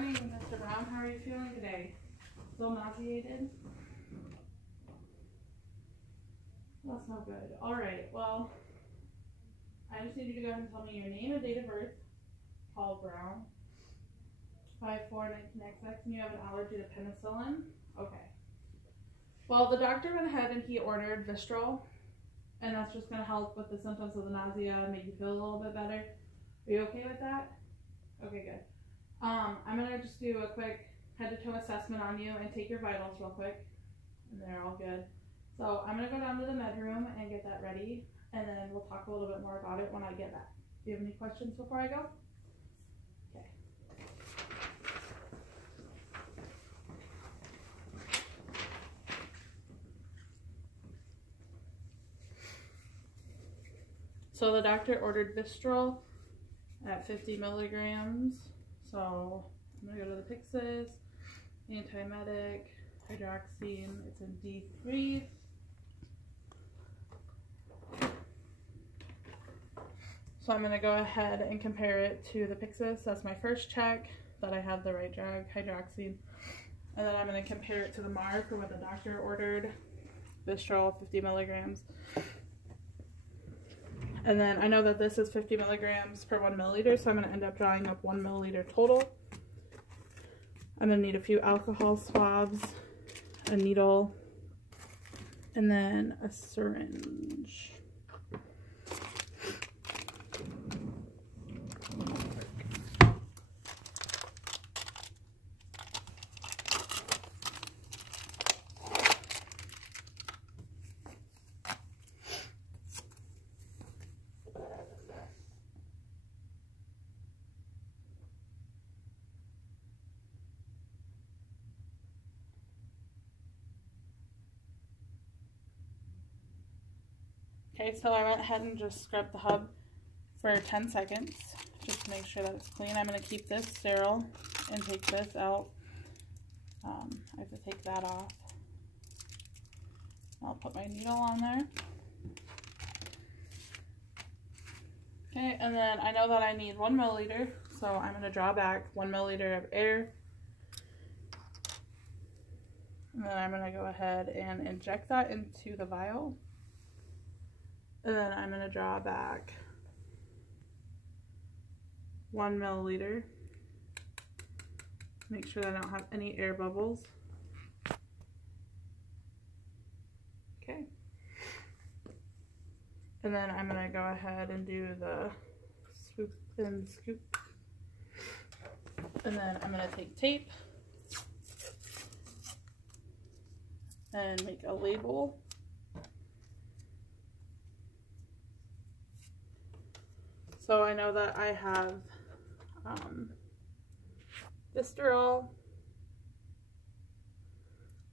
morning, Mr. Brown. How are you feeling today? Still nauseated? That's no good. Alright, well, I just need you to go ahead and tell me your name and date of birth. Paul Brown. 5'4", and you have an allergy to penicillin? Okay. Well, the doctor went ahead and he ordered Vistral, and that's just going to help with the symptoms of the nausea, make you feel a little bit better. Are you okay with that? Okay, good. I'm going to just do a quick head-to-toe assessment on you and take your vitals real quick, and they're all good. So I'm going to go down to the med room and get that ready, and then we'll talk a little bit more about it when I get back. Do you have any questions before I go? Okay. So the doctor ordered Vistral at 50 milligrams. So I'm going to go to the Pyxis, antiemetic, hydroxine. It's in deep breathe. So I'm going to go ahead and compare it to the Pyxis. That's my first check that I have the right drug, hydroxine. And then I'm going to compare it to the MAR for what the doctor ordered, Vistral 50 milligrams. And then I know that this is 50 milligrams per 1 milliliter, so I'm going to end up drawing up 1 milliliter total. I'm going to need a few alcohol swabs, a needle, and then a syringe. Okay, so I went ahead and just scrubbed the hub for 10 seconds, just to make sure that it's clean. I'm going to keep this sterile and take this out. I have to take that off. I'll put my needle on there. Okay, and then I know that I need 1 milliliter, so I'm going to draw back 1 milliliter of air. And then I'm going to go ahead and inject that into the vial. And then I'm going to draw back 1 milliliter. Make sure that I don't have any air bubbles. Okay. And then I'm going to go ahead and do the swoop and scoop. And then I'm going to take tape and make a label. So I know that I have Vistral,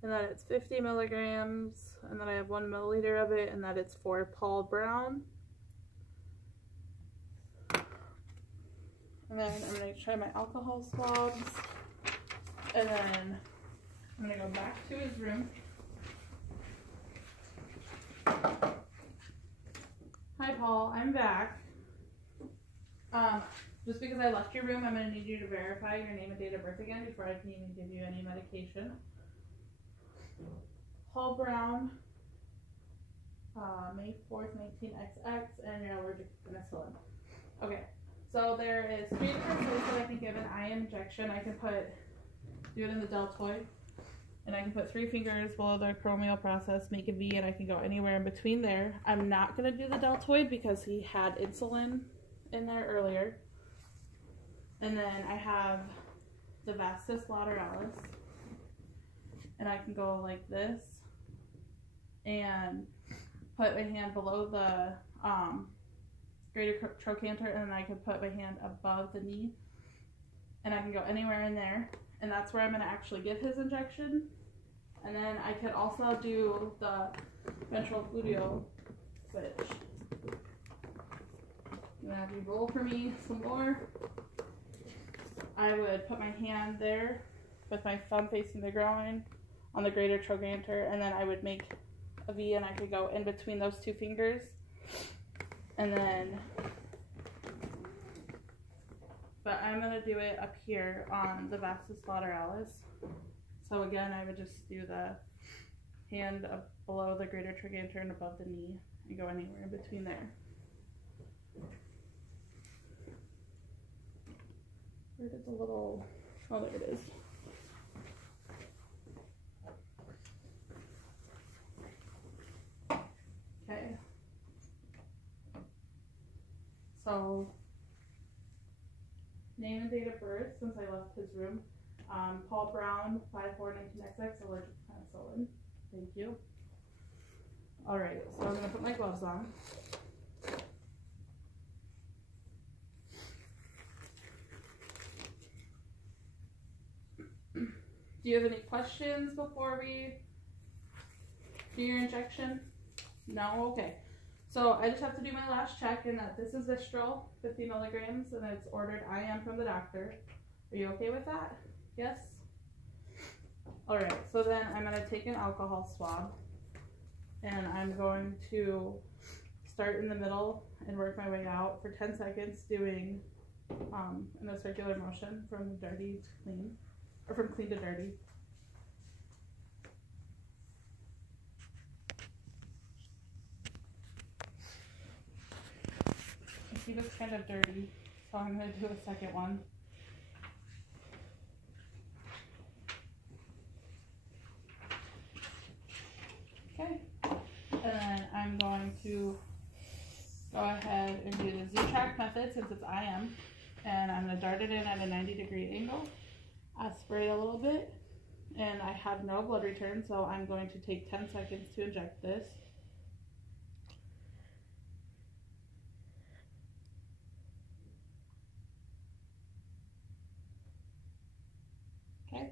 and that it's 50 milligrams, and then I have 1 milliliter of it, and that it's for Paul Brown. And then I'm going to try my alcohol swabs, and then I'm going to go back to his room. Hi Paul, I'm back. Just because I left your room, I'm going to need you to verify your name and date of birth again before I can even give you any medication. Paul Brown, May 4th, 19XX, and you're allergic to penicillin. Okay, so there is 3 different ways that I can give an eye injection. I can do it in the deltoid, and I can put 3 fingers below the acromial process, make a V, and I can go anywhere in between there. I'm not going to do the deltoid because he had insulin in there earlier. And then I have the vastus lateralis, and I can go like this and put my hand below the greater trochanter, and then I can put my hand above the knee, and I can go anywhere in there, and that's where I'm going to actually give his injection. And then I could also do the ventral gluteal switch. I'm going to have you roll for me some more. I would put my hand there with my thumb facing the groin on the greater trochanter, and then I would make a V, and I could go in between those 2 fingers, and then but I'm going to do it up here on the vastus lateralis. So again, I would just do the hand up below the greater trochanter and above the knee and go anywhere in between there. Where did the little, oh there it is. Okay. So, name and date of birth since I left his room. Paul Brown, 5'4", 19XX, allergic to penicillin. Thank you. Alright, so I'm going to put my gloves on. Do you have any questions before we do your injection? No? Okay. So I just have to do my last check, and that this is Vistral, 50 milligrams, and it's ordered IM from the doctor. Are you okay with that? Yes? Alright, so then I'm going to take an alcohol swab, and I'm going to start in the middle and work my way out for 10 seconds doing in a circular motion from dirty to clean, or from clean to dirty. He looks kind of dirty, so I'm going to do a second one. Okay, and then I'm going to go ahead and do the Z-Track method since it's IM, and I'm going to dart it in at a 90-degree angle, aspirate a little bit, and I have no blood return, so I'm going to take 10 seconds to inject this. Okay,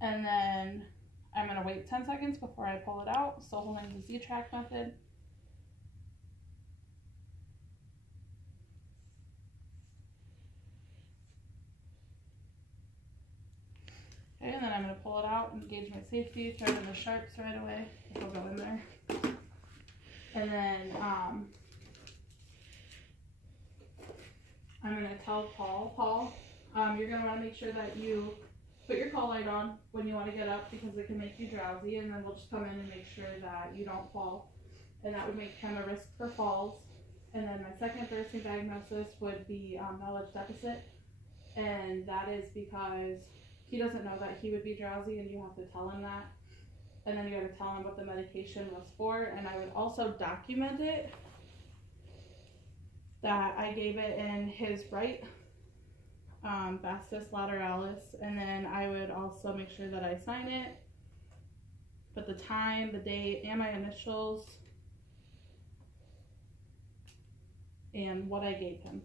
and then I'm going to wait 10 seconds before I pull it out, still holding the Z-Track method. Okay, and then I'm going to pull it out and gauge my safety, throw in the sharps right away, it'll go in there. And then I'm going to tell Paul, you're going to want to make sure that you put your call light on when you want to get up because it can make you drowsy, and then we'll just come in and make sure that you don't fall, and that would make him a risk for falls. And then my second nursing diagnosis would be knowledge deficit, and that is because he doesn't know that he would be drowsy, and you have to tell him that, and then you got to tell him what the medication was for. And I would also document it that I gave it in his right vastus lateralis, and then I would also make sure that I sign it, put the time, the date, and my initials, and what I gave him.